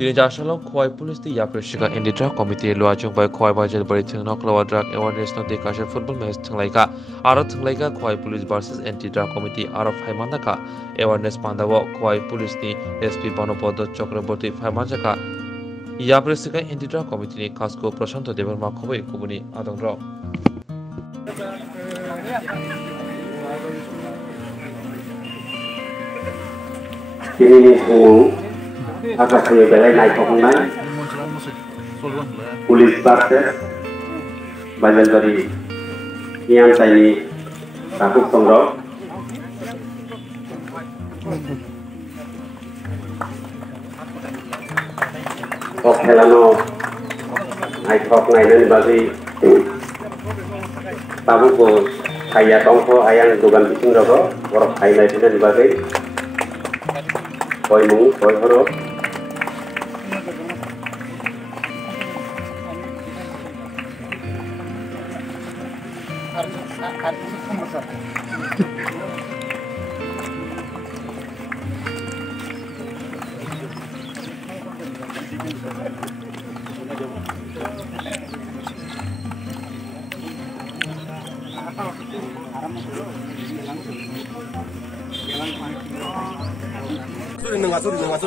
Tini Jasalong Khwai Police di Yapreshika Indi Drug Committee Luajung by Khwai Bajan Bari Tungno Klawa Drug Awareness No Dekasha Football Match Thunglaika Aro Thunglaika Khwai Police versus Anti Drug Committee Aro Phaimandaka Awareness Pandawo Khwai Police ni SP Banopodo Chakraborty Phaimandaka Yapreshika Indi Drug Committee ni Kasko Prashanto Devarma Khobei Kubuni Adongro Apa saya belai naik pokoknya Police Barter Bajan dari yang saya takut tongro kok helano naik pokoknya ini bagi tamu ko kaya tongko ayang dugan bising roko orang kaya itu dan bagi koi mung koi horo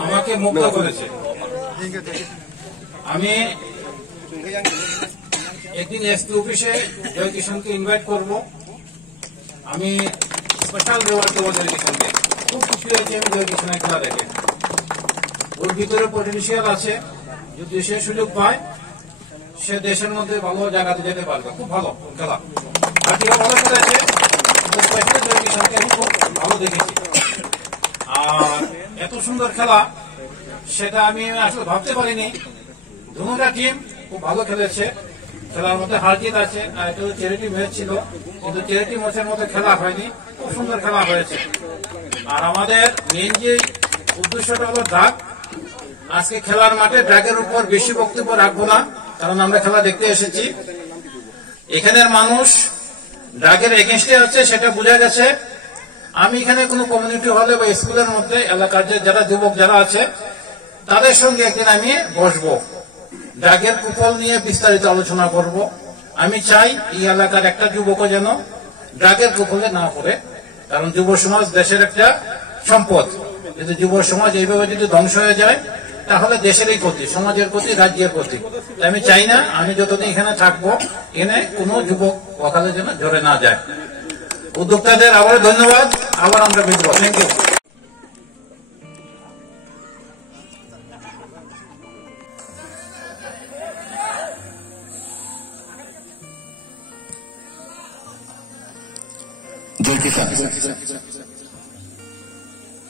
আমাকে মুক্ত করেছে আমি একদিন SP অফিসে জয় কিষণকে invite করব আমি special reward দেবো জয় কিষণকে খুব খুশি হয়েছে আমি জয় কিষণের খেলা দেখে ওর ভিতরে পটেনশিয়াল আছে যদি সে সুযোগ পায় সে দেশের মধ্যে ভালো জায়গাতে যেতে পারবে খুব ভালো খেলা বাকিরা ভালো খেলেছে স্পেশাল জয় কিষণকে আমি খুব ভালো দেখেছি আর এত সুন্দর খেলা সেটা আমি আসলে ভাবতে পারিনি দুটা টিম খুব ভালো খেলেছে খেলার মধ্যে হার জিত আছে আর এটা চ্যারিটি ম্যাচ ছিল কিন্তু চ্যারিটি ম্যাচের মধ্যে খেলা হয়নি খুব সুন্দর খেলা হয়েছে আর আমাদের মেইন যে উদ্দেশ্যটা হলো ড্রাগ আজকে খেলার মাঠে ড্রাগের উপর বেশি বক্তব্য রাখবো না কারণ আমরা খেলা দেখতে এসেছি এখানের মানুষ ড্রাগের এগেইনস্টে আছে সেটা বোঝা গেছে আমি এখানে কোনো কমিউনিটি হলে বা স্কুলের মধ্যে এলাকার যারা যুবক যারা আছে তাদের সঙ্গে একদিন আমি বসবো ড্রাগের কুফল নিয়ে বিস্তারিত আলোচনা করব আমি চাই এই এলাকার একটা যুবকও যেন ড্রাগের কুফলে না পড়ে কারণ যুব সমাজ দেশের একটা সম্পদ যদি যুব সমাজ এইভাবে যদি ধ্বংস হয়ে যায় তাহলে দেশেরই ক্ষতি সমাজের ক্ষতি রাজ্যের ক্ষতি আমি চাই না আমি যতদিন এখানে থাকবো এনে কোনো যুবক ওখানে যেন ঝরে না যায় উদ্যোক্তাদের আবার ধন্যবাদ আবার আমরা বেরোবো থ্যাংক ইউ Kephek.